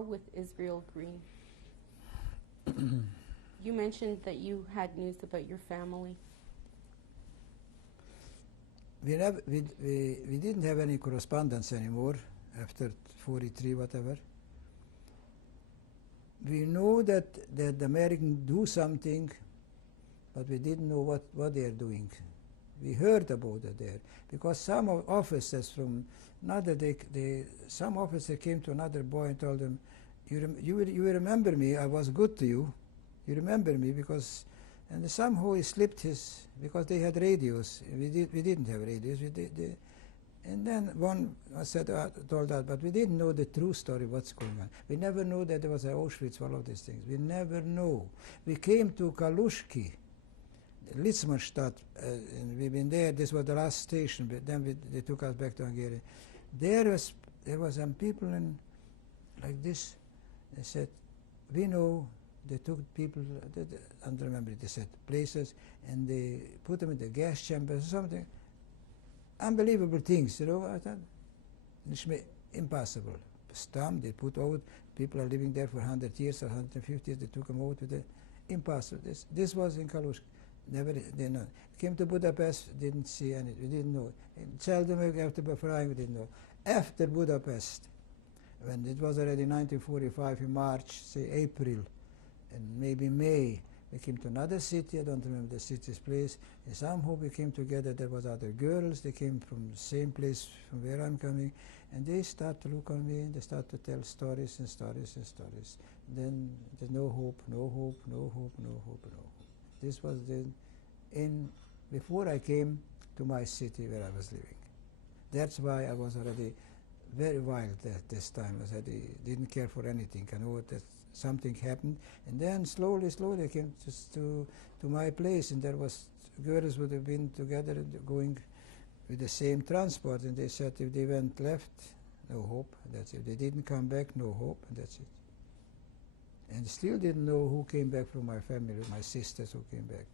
with Israel Green. You mentioned that you had news about your family. We didn't have any correspondence anymore after 43, whatever. We know that the Americans do something, but we didn't know what they are doing. We heard about it there because some officers from another some officer came to another boy and told him, "You remember me? I was good to you. You remember me because." And somehow he slipped his, because they had radios. We didn't have radios. And then one told us, but we didn't know the true story, what's going on. We never knew that there was an Auschwitz, all of these things. We never know. We came to Kalushki, Litzmannstadt, and we've been there. This was the last station, but then they took us back to Hungary. There was some people like this. They said, we know. They took people, I don't remember, they said places, and they put them in the gas chambers or something. Unbelievable things, you know. I thought, impossible. Stam, they put out, people are living there for 100 years or 150 years, they took them out with the impossible. This was in Kalush. Never, they know. Came to Budapest, didn't see anything, we didn't know. In Cheltenham, after Befreiung, we didn't know. After Budapest, when it was already 1945, in March, say April, and maybe May, we came to another city, I don't remember the city's place, and somehow we came together. There was other girls, they came from the same place from where I'm coming, and they start to look on me, and they start to tell stories and stories and stories. Then there's no hope, no hope, no hope, no hope, no hope. This was before I came to my city where I was living. That's why I was already very wild at this time. I didn't care for anything. I know that something happened, and then slowly I came just to my place, and there was girls would have been together going with the same transport, and they said if they went left, no hope. That's it. If they didn't come back, no hope, and that's it. And still didn't know who came back from my family, my sisters who came back.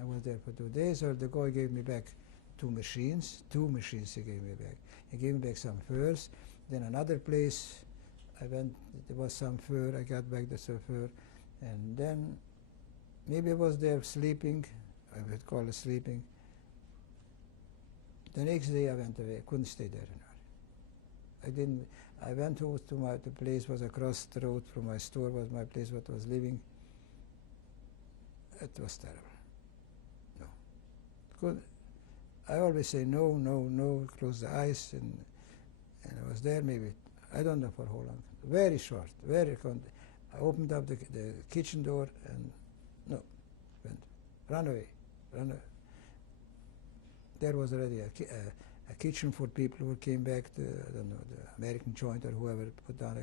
I was there for 2 days, or the guy gave me back two machines he gave me back. He gave me back some furs, then another place I went, there was some fur, I got back the fur, and then maybe I was there sleeping, I would call it sleeping. The next day I went away, couldn't stay there anymore. I went out to the place was across the road from my store, was my place what I was living. It was terrible. No. I always say no, no, no, close the eyes, and I was there maybe, I don't know for how long. Very short, very I opened up the kitchen door and no, went, run away. There was already a kitchen for people who came back, I don't know, the American joint or whoever put down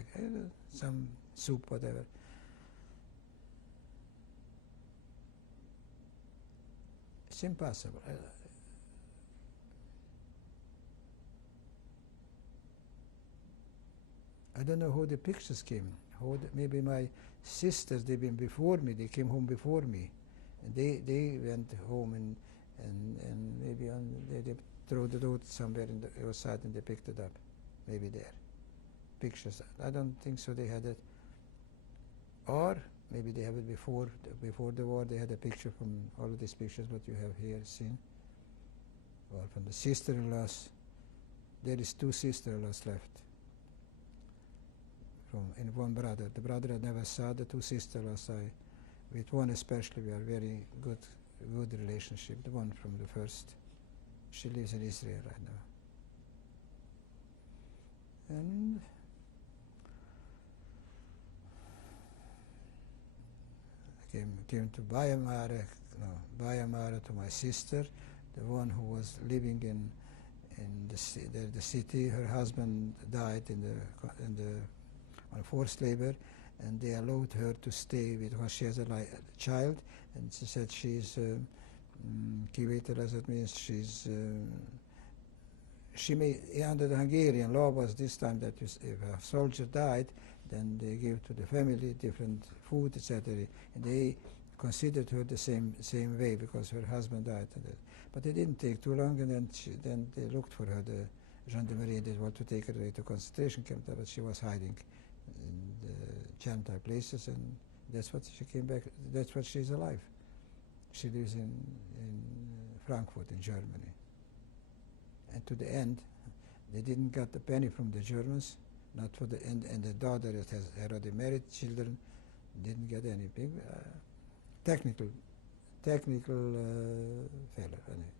some soup, whatever. It's impossible. I don't know how the pictures came. Maybe my sisters, they've been before me, they came home before me. And they went home and maybe they threw it out somewhere in the outside and they picked it up. Maybe there. Pictures. I don't think so they had it. Or maybe they have it before the war, they had a picture from all of these pictures what you have here seen. Or from the sister-in-laws. There is 2 sister-in-laws left. And one brother. The brother I never saw, the 2 sisters with one especially we are very good relationship, the one from the first. She lives in Israel right now. And I came to Bayamare to my sister, the one who was living in the city. Her husband died on forced labor, and they allowed her to stay with her. She has a child, and she said she's kivételes, that means she may, under the Hungarian law was this time that if a soldier died, then they gave to the family different food, etc. And they considered her the same way because her husband died. But it didn't take too long, and then they looked for her. The gendarmerie, they wanted to take her away to concentration camp, but she was hiding in the Gentile places, and that's what she came back. That's what she's alive. She lives in Frankfurt in Germany. And to the end, they didn't get a penny from the Germans, not for the and the daughter that has already married children didn't get anything. Technical failure. Anyway.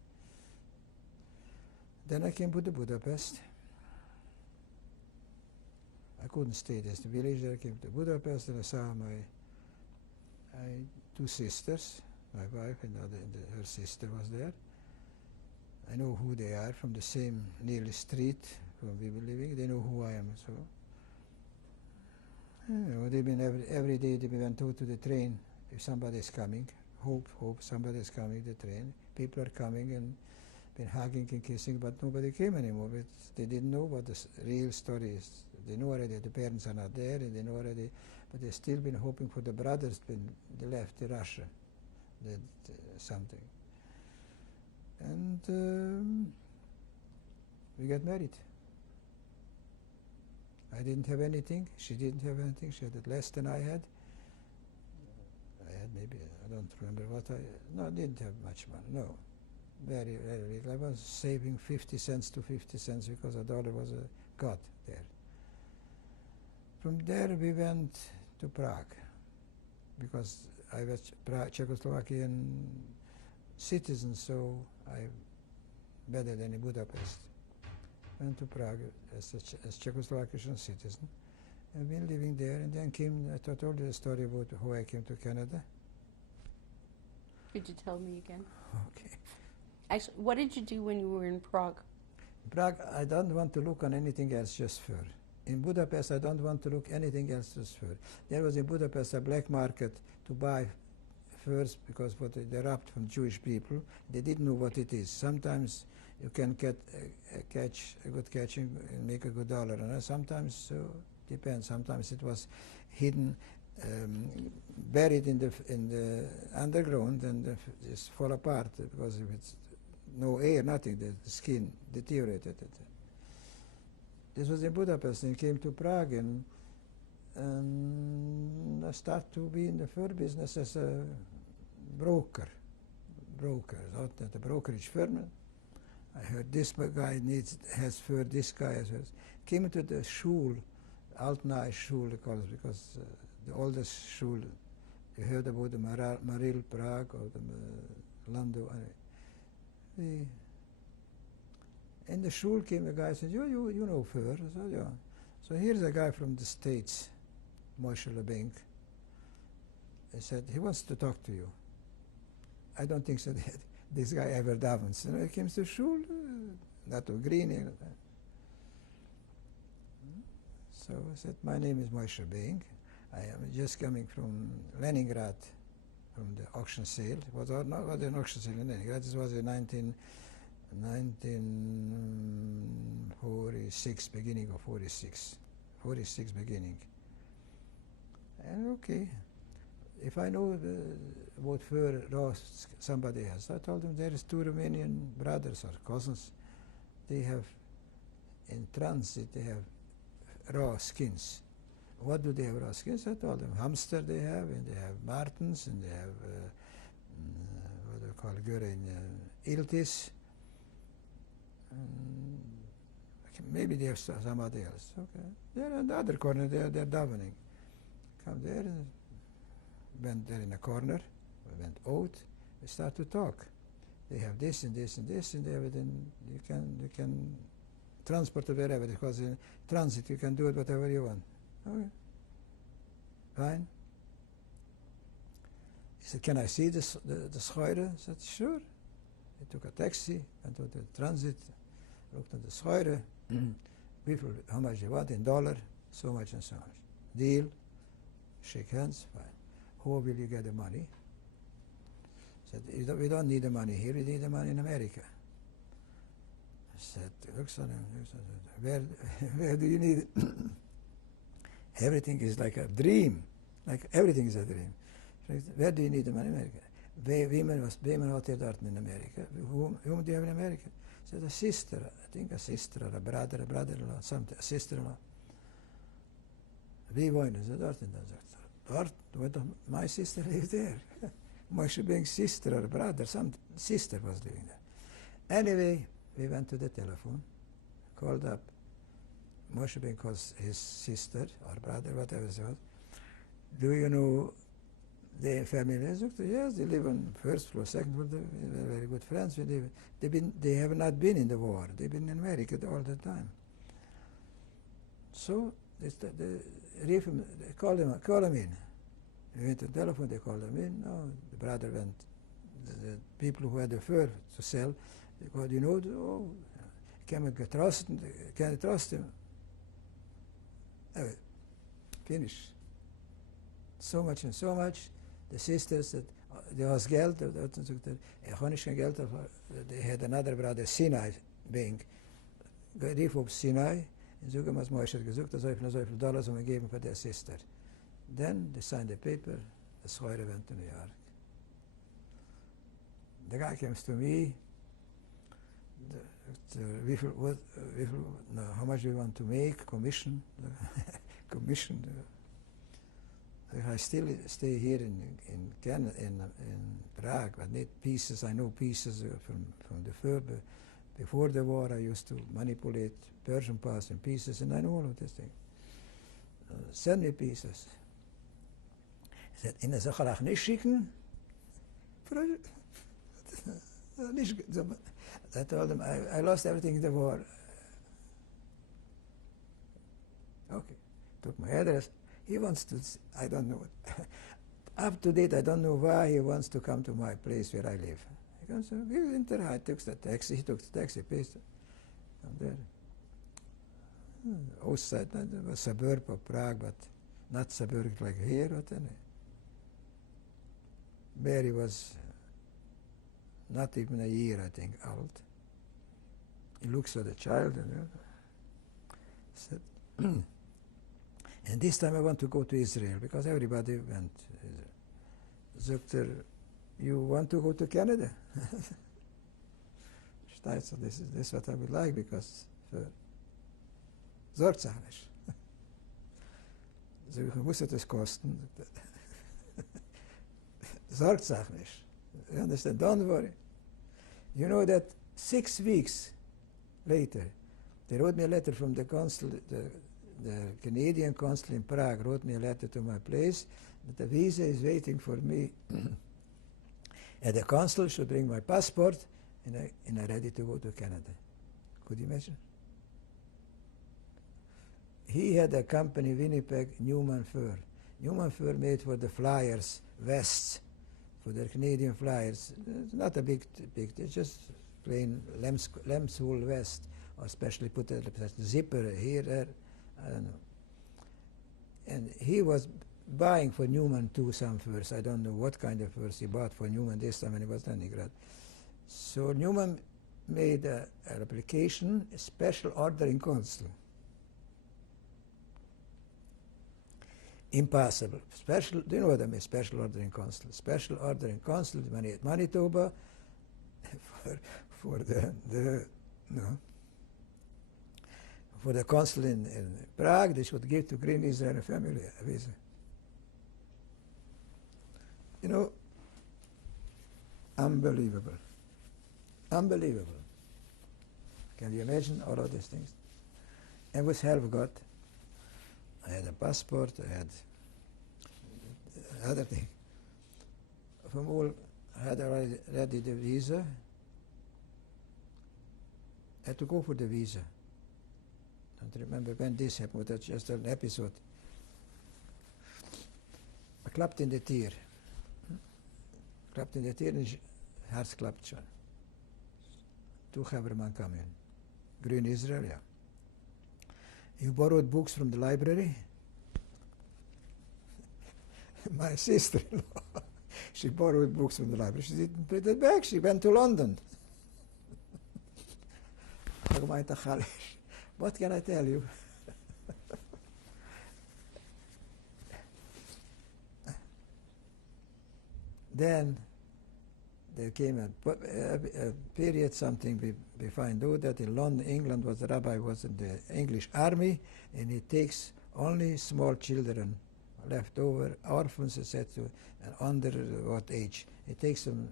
Then I came to Budapest. I couldn't stay as the village. I came to Budapest and I saw my two sisters, my wife and her sister was there. I know who they are from the same nearly street where we were living. They know who I am. So, they've been every day they went out to the train. If somebody is coming, hope somebody is coming. The train, people are coming and been hugging and kissing, but nobody came anymore. But they didn't know what the real story is. They know already the parents are not there, and they know already, but they still been hoping for the brothers. They left to Russia, did something. And we got married. I didn't have anything. She didn't have anything. She had less than I had. I had maybe, I don't remember what I didn't have much money. No, very, very little. I was saving 50 cents to 50 cents because a dollar was a god there. From there we went to Prague because I was Czechoslovakian citizen, so I better than in Budapest. Went to Prague as Czechoslovakian citizen, and been living there. And then I told you the story about how I came to Canada. Could you tell me again? Okay. Actually, what did you do when you were in Prague? In Prague, I don't want to look on anything else, just fur. In Budapest, I don't want to look anything else, just fur. There was in Budapest a black market to buy furs because what they robbed from Jewish people. They didn't know what it is. Sometimes you can get a good catch and make a good dollar. And sometimes, depends. Sometimes it was hidden, buried in the underground, and just fall apart because if it's no air, nothing. The skin deteriorated. This was in Budapest, and came to Prague, and I started to be in the fur business as a broker, not at a brokerage firm. I heard this guy has fur, this guy has fur. Came into the shul, Altnai shul, because the oldest shul, you heard about the Maril Prague or the Lando. In the shul came a guy and said, you know fur? I said, yeah. So here's a guy from the States, Moshe Lebink. He said, he wants to talk to you. I don't think so that this guy ever davens. You know, he came to shul, not agreeing. So I said, my name is Moshe Lebink. I am just coming from Leningrad, from the auction sale. It was not an auction sale in Leningrad. This was in 1946, beginning of 46 beginning. And okay, if I know about fur raw somebody else, I told them there is two Romanian brothers or cousins. They have, in transit, they have raw skins. What do they have raw skins? I told them hamster they have, and they have martens, and they have what do you call iltis. Maybe they have somebody else. Okay, they're in the other corner. They're davening. Come there, and went there in a corner. We went out. We start to talk. They have this and this and this and everything. You can transport it wherever, because in transit you can do it whatever you want. Okay, fine. He said, "Can I see the schuire?" I said, "Sure." He took a taxi, went to the transit, looked at the schuire. People, how much you want in dollar? So much and so much. Deal. Shake hands. Fine. How will you get the money? Said, we don't need the money here. We need the money in America. I said, looks on him. Where do you need it? Everything is like a dream. Like everything is a dream. Where do you need the money in America? Women out there in America. Whom do you have in America? Said a sister, I think a sister or a brother-in-law, something, a sister-in-law. Wie wohnen Sie dort? Und dann sagt er, dort, where my sister lived there. Moshe Ben's sister or brother, some sister was living there. Anyway, we went to the telephone, called up. Moshe Ben calls his sister or brother, whatever it was. Do you know the family? I said, yes, they live on first floor, second floor. They were very good friends. They have not been in the war. They've been in America all the time. So they called him in. We went to the telephone, they called him in. No, the brother went, the people who had the fur to sell, they called, you know, oh, can I trust him? Finish. So much and so much. The sisters said, there was Geld, they had another brother, Sinai, being, rief op Sinai, en zoeken was Moshe gezocht, dan zoveel dollars om geven voor de sister. Then they signed the paper, the schoire went to New York. The guy comes to me, how much do you want to make, commission, commission. I still stay here in Canada, in Prague, but not pieces. I know pieces from the fur. Before the war, I used to manipulate Persian parts in pieces, and I know all of this thing. Send me pieces. He said, in de zagalach niet schicken. I told him, I lost everything in the war. Okay, took my address. He wants to, I don't know. Up to date, I don't know why he wants to come to my place where I live. He comes, I took the taxi, he took the taxi, placed it. I'm there. Outside, a suburb of Prague, but not suburb like here. Mary was not even a year, I think, old. He looks at the child and said, and this time I want to go to Israel, because everybody went. Doctor, you want to go to Canada? So this is what I would like, because zorgt zich niet. So, ich muss das kosten. Zorgt zich niet. You understand? Don't worry. You know that 6 weeks later, they wrote me a letter from the consul, the Canadian consul in Prague wrote me a letter to my place that the visa is waiting for me. And the consul should bring my passport, and I'm ready to go to Canada. Could you imagine? He had a company, Winnipeg, Newman Fur. Newman Fur made for the Flyers vests, for the Canadian Flyers. It's not a big, it's just plain lamb's wool vest, or especially put a zipper here, there, I don't know. And he was buying for Newman too some furs. I don't know what kind of furs he bought for Newman this time when he was Leningrad. So Newman made an application, a special order in consul. Impossible. Special, do you know what I mean? Special order in consul. Special order in consul, money at Manitoba, for the consul in Prague, they should give to Green Israeli family a visa. You know, unbelievable. Unbelievable. Can you imagine all of these things? And with help of God, I had a passport, I had other thing. From all, I had already ready the visa. I had to go for the visa. I don't remember when this happened, but that's just an episode. I klapt in de tier. Klapt in de tier en het hart klapt schon. Toen Haberman kwam in. Green Israel, yeah. You borrowed books from the library? My sister-in-law, she borrowed books from the library. She didn't put it back. She went to London. What can I tell you? Then there came a period, something we find out that in London, England, the rabbi was in the English army, and he takes only small children left over, orphans, etc., and under what age. He takes them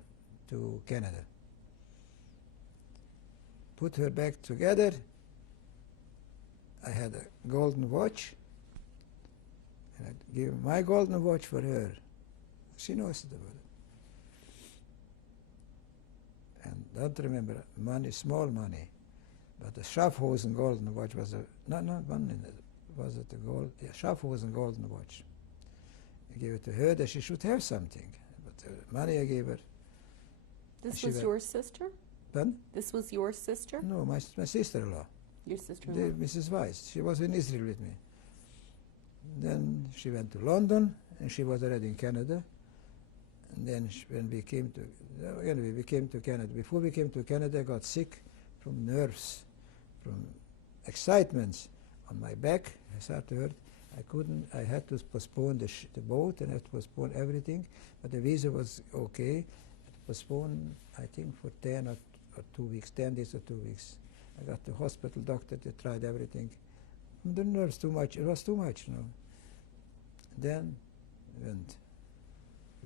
to Canada. Put her back together. I had a golden watch, and I gave my golden watch for her. She knows it about it. And don't remember, money, small money, but the Schaffhausen golden watch was not money, was it the gold? Yeah, Schaffhausen golden watch. I gave it to her that she should have something, but the money I gave her. This was your sister? Pardon? This was your sister? No, my sister-in-law. Your sister-in-law? Mrs. Weiss. She was in Israel with me. Then she went to London, and she was already in Canada. And then when we came to, anyway, we came to Canada. Before we came to Canada, I got sick from nerves, from excitements on my back. I started to hurt. I had to postpone the boat, and I had to postpone everything. But the visa was okay. Postponed, I think, for 10 or 2 weeks, 10 days or 2 weeks. I got the hospital doctor, they tried everything. The nerves too much, it was too much, you know. Then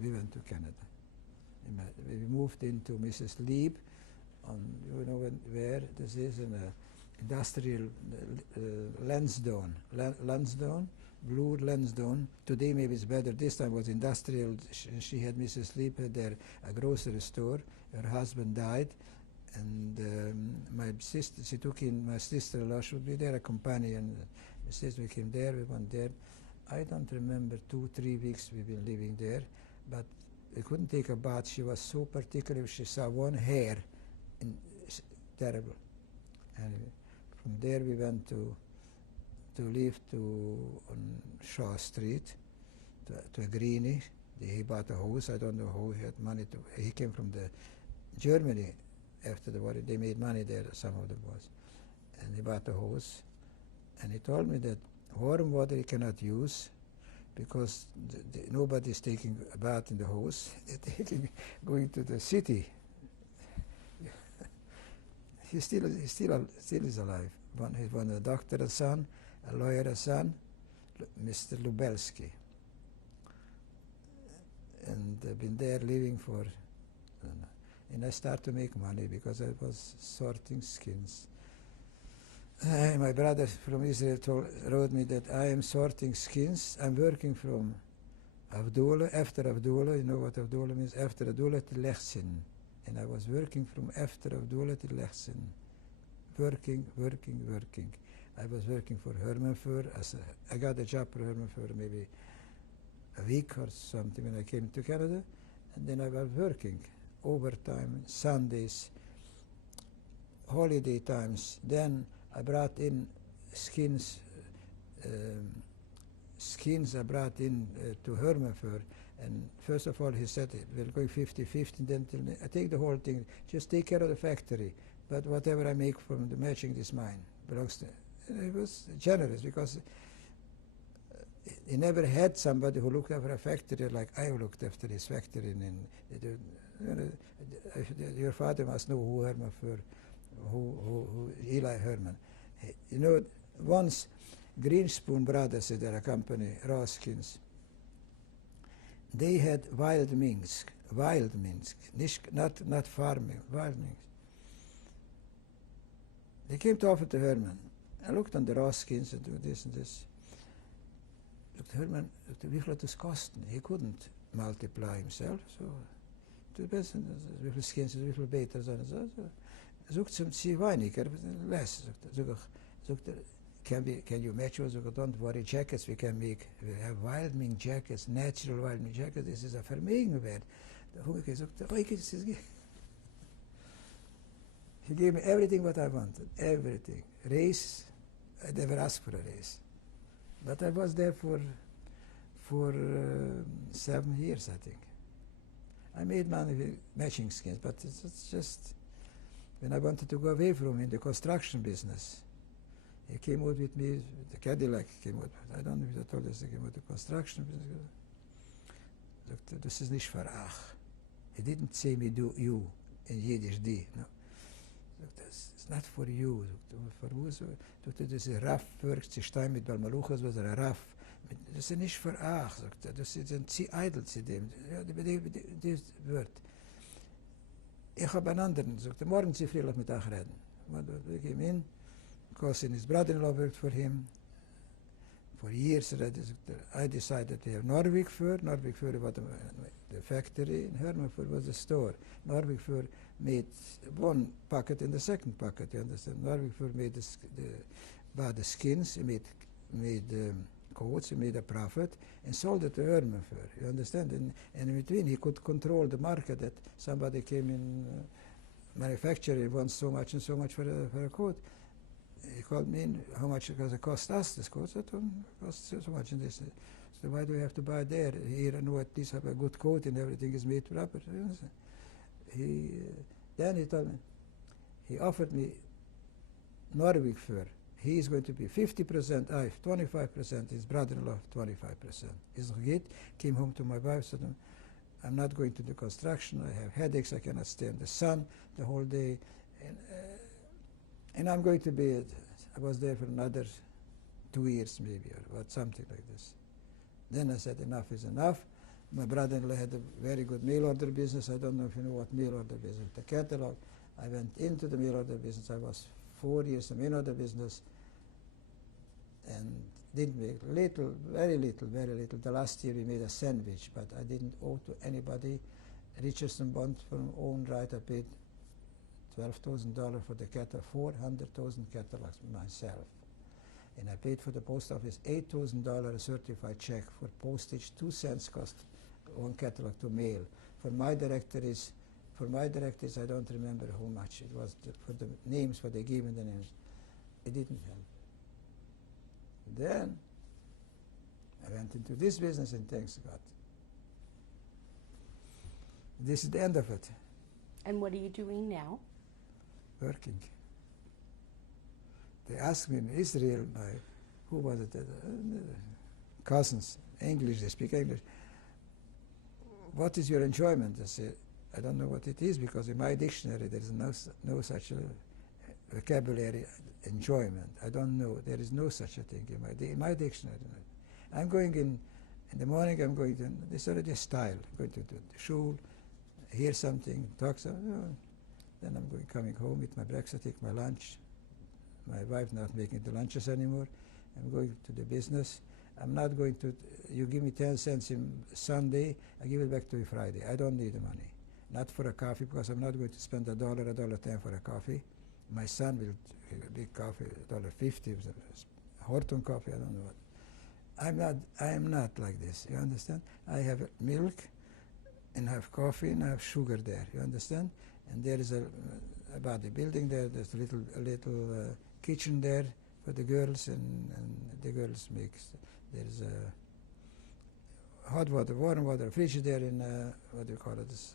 we went to Canada. We moved into Mrs. Lieb, on, you know where this is, in a industrial Lansdowne, Blue Lansdowne. Today maybe it's better. This time was industrial. She had Mrs. Lieb had there a grocery store. Her husband died, and my sister, she took in my sister-in-law. Should be there, a companion. My sister, we came there. We went there. I don't remember 2-3 weeks we've been living there, but we couldn't take a bath. She was so particular. If she saw one hair, terrible. Anyway, from there we went to live on Shaw Street, to a greenie. He bought a house. I don't know how he had money to. He came from Germany after the war. They made money there, some of them was. And he bought a house. And he told me that warm water he cannot use because nobody's taking a bath in the house. They're going to the city. He still is alive. He's one a doctor's son, a lawyer's son, Mr. Lubelski. And I've been there living for, and I started to make money because I was sorting skins. My brother from Israel wrote me that I am sorting skins. I'm working from Avdullah, after Avdullah, you know what Avdullah means? After Avdullah to Lechsin. And I was working from after Avdullah to Lechsin. Working. I was working for Hermanfur. I got a job for Hermanfur maybe a week or something when I came to Canada. And then I was working overtime, Sundays, holiday times. Then I brought in skins. I brought in to Hermanfur. And first of all, he said, we're going 50-50, then I take the whole thing, just take care of the factory. But whatever I make from the matching is mine, belongs to. And he was generous because he never had somebody who looked after a factory like I looked after his factory. Your father must know who Hermanfur, who Eli Herman. You know, once Greenspoon Brothers, they're a company, Roskins, they had wild minks, not farming, wild minks. They came to offer to Herman. I looked on the Roskins and do this and this. Looked Herman, hoeveel het is kosten? He couldn't multiply himself, so het best hoeveel skins, hoeveel beter zijn. Zoekt ze zie weiniger, less. Can you match us? Don't worry, jackets we can make. We have wild mink jackets, natural wild mink jackets. This is a vermegenwert. He gave me everything what I wanted, everything. Race, I never asked for a raise. But I was there for 7 years, I think. I made money with matching skins, but it's just, when I wanted to go away from in the construction business, he came out with me, the Cadillac came out. I don't know if I told us, he came out the construction business. This is nicht verach. He didn't say me do you in Yiddish, die. No. This is not for you. Für uns, das ist raff, wirkt sich stein mit Balmaluchas, was raff. Das ist nicht für ach, sagt er. Das sind sie eitel zu dem. Ja, das wird. Ich habe einen anderen, sagt er, morgen Sie friedlich mit euch reden. We came in, because his brother-in-law worked for him. For years, I decided to have Norwegfur. Norwegfur was the factory, and Hermanfur was the store. Norwegfur made one pocket and the second pocket, you understand? Norwegfur made bought the skins, he made coats, he made a profit, and sold it to Hermanfur, you understand? And in between, he could control the market that somebody came in, manufacturer wants so much and so much for a coat. He called me in, how much does it cost us, this coat? It costs so much in this. So why do we have to buy there? Here I know at least have a good coat and everything is made proper. Then he told me, he offered me Norweg fur. He is going to be 50%, I 25%, his brother-in-law 25%. Is good. Came home to my wife, said, I'm not going to do construction, I have headaches, I cannot stay in the sun the whole day. And I'm going to be, I was there for another 2 years maybe, or something like this. Then I said, enough is enough. My brother-in-law had a very good mail order business. I don't know if you know what mail order business. The catalog, I went into the mail order business. I was 4 years in the mail order business and didn't make little, very little. The last year we made a sandwich, but I didn't owe to anybody. Richardson Bond from own right, I paid $12,000 for the catalog, 400,000 catalogs myself. And I paid for the post office $8,000 a certified check for postage, 2 cents cost one catalog to mail. For my directories, I don't remember how much it was for the names, what they gave me the names. It didn't help. Then I went into this business, and thanks God. This is the end of it. And what are you doing now? Working. They asked me in Israel, who was it? Cousins, English, they speak English. What is your enjoyment? I said, I don't know what it is, because in my dictionary there is no such a vocabulary, enjoyment. I don't know. There is no such a thing in my dictionary. I'm going in the morning, I'm going to, this is already a style, going to the shul, hear something, talk something. Then I'm coming home, eat my breakfast, take my lunch. My wife not making the lunches anymore. I'm going to the business. I'm not going to, you give me 10 cents in Sunday, I give it back to you Friday. I don't need the money. Not for a coffee, because I'm not going to spend $1.10 for a coffee. My son will big coffee, $1.50, Horton coffee, I don't know what. I am not like this, you understand? I have milk, and I have coffee, and I have sugar there, you understand? And there is about the building there, there's a little kitchen there for the girls, and the girls make, there's hot water, warm water, fridge there in, what do you call it, this,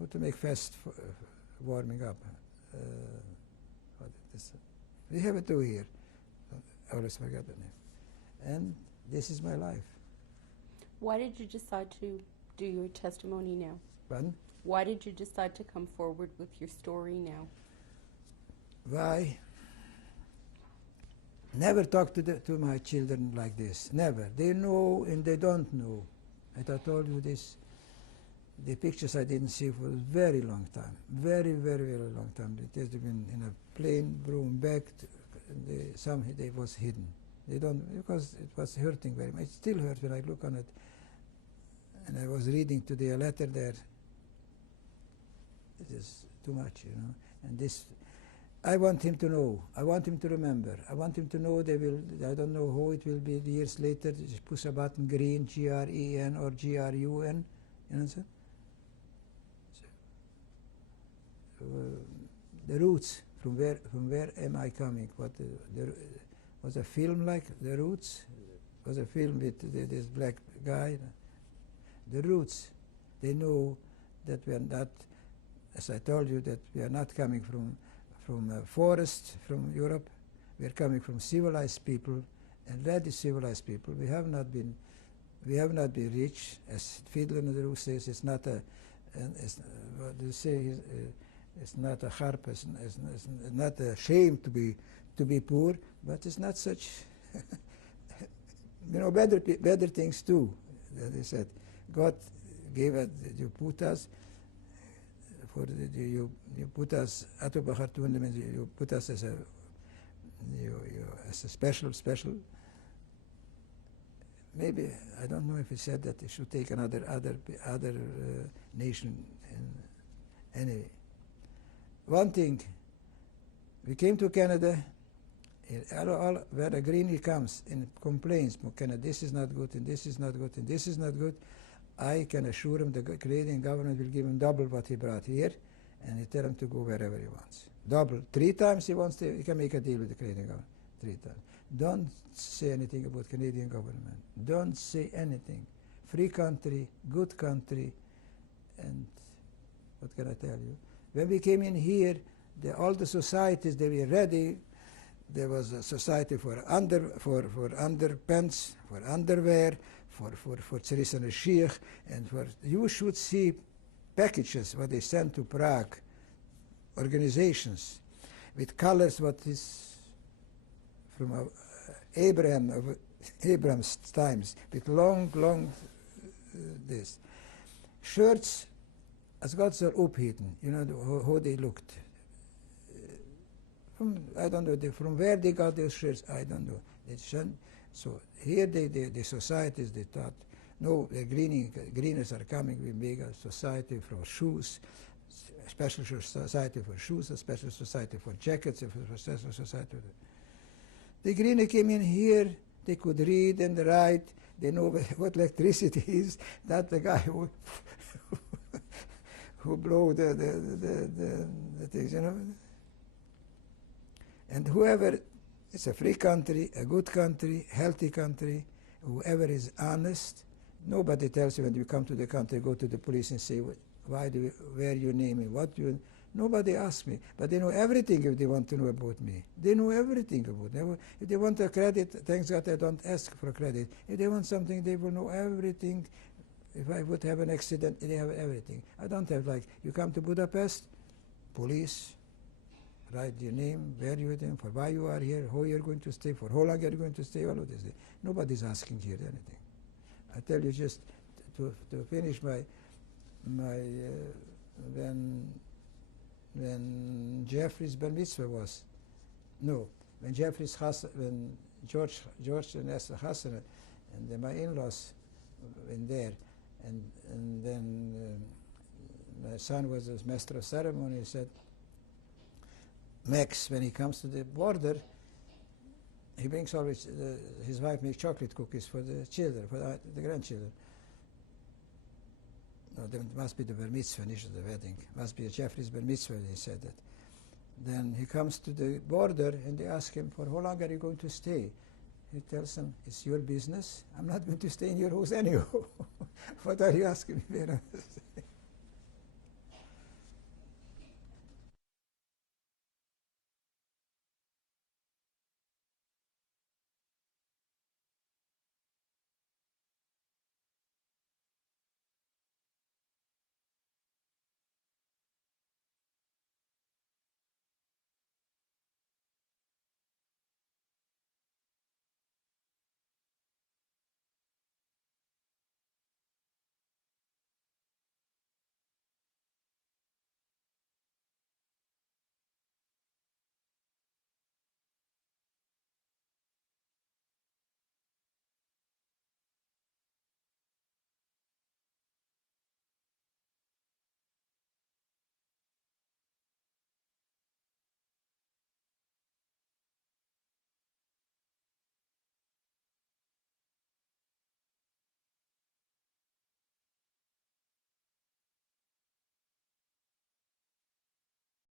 how to make fast warming up. We have it too here. I always forget the name. And this is my life. Why did you decide to do your testimony now? Pardon? Why did you decide to come forward with your story now? Why? Never talk to my children like this. Never. They know and they don't know. And I told you this. The pictures I didn't see for a very long time. Very long time. It has been in a plane, brought back. Somehow they was hidden. They don't, because it was hurting very much. It still hurts when I look on it. And I was reading today a letter there. It is too much, you know. And this, I want him to know. I want him to remember. I want him to know they will, I don't know how it will be years later. Just push a button, green, G-R-E-N or G-R-U-N. You know what I'm saying? The roots, from where am I coming? What was a film like The Roots? Was a film with this black guy. The roots. They know that we are not, as I told you, that we are not coming from a forest from Europe. We are coming from civilized people, and very civilized people. We have not been rich, as Fiedler and the Roots says. It's not a, what do you say? It's not a harp. It's not a shame to be poor, but it's not such. Better things too. They said, God gave us, you put us you put us you put us as a as a special. Maybe I don't know if he said that he should take another nation. Anyway, one thing, we came to Canada. Where a greenie comes and complains, Canada, this is not good, and this is not good, and this is not good, I can assure him the Canadian government will give him double what he brought here, and he tell him to go wherever he wants. Double. 3 times he wants to, he can make a deal with the Canadian government. 3 times. Don't say anything about Canadian government. Don't say anything. Free country, good country, and what can I tell you? When we came in here, all the societies, they were ready. There was a society for underpants, for underwear, for Tzeris and Sheikh, and for, you should see packages what they send to Prague, organizations, with colors what is from Abraham's times, with long this. Shirts, as God said, opheten, how they looked. I don't know, from where they got those shirts, I don't know. So here the societies, they thought, no, the greeners are coming, we make a society for shoes, a special society for shoes, a special society for jackets, a special society. The greener came in here, they could read and write, they know what electricity is, not the guy who blow the things, And whoever, it's a free country, a good country, healthy country, whoever is honest, nobody tells you when you come to the country, go to the police and say, where your name is, nobody asks me. But they know everything if they want to know about me. They know everything about me. If they want a credit, thanks God I don't ask for credit. If they want something, they will know everything. If I would have an accident, they have everything. I don't have, like, you come to Budapest, police, write your name, where you are, for why you are here, how you're going to stay, for how long you're going to stay, all of this. Nobody's asking here anything. I tell you just to finish when Jeffrey's bar mitzvah was, when George and Esther Hassan and my in-laws went there, and then my son was the master of ceremony. He said, Max, when he comes to the border, he brings always, his wife makes chocolate cookies for the children, for the grandchildren. No, there must be the bar mitzvah, not the wedding. Must be a Jeffrey's bar mitzvah, he said that. Then he comes to the border and they ask him, for how long are you going to stay? He tells them, it's your business. I'm not going to stay in your house anyhow. What are you asking me?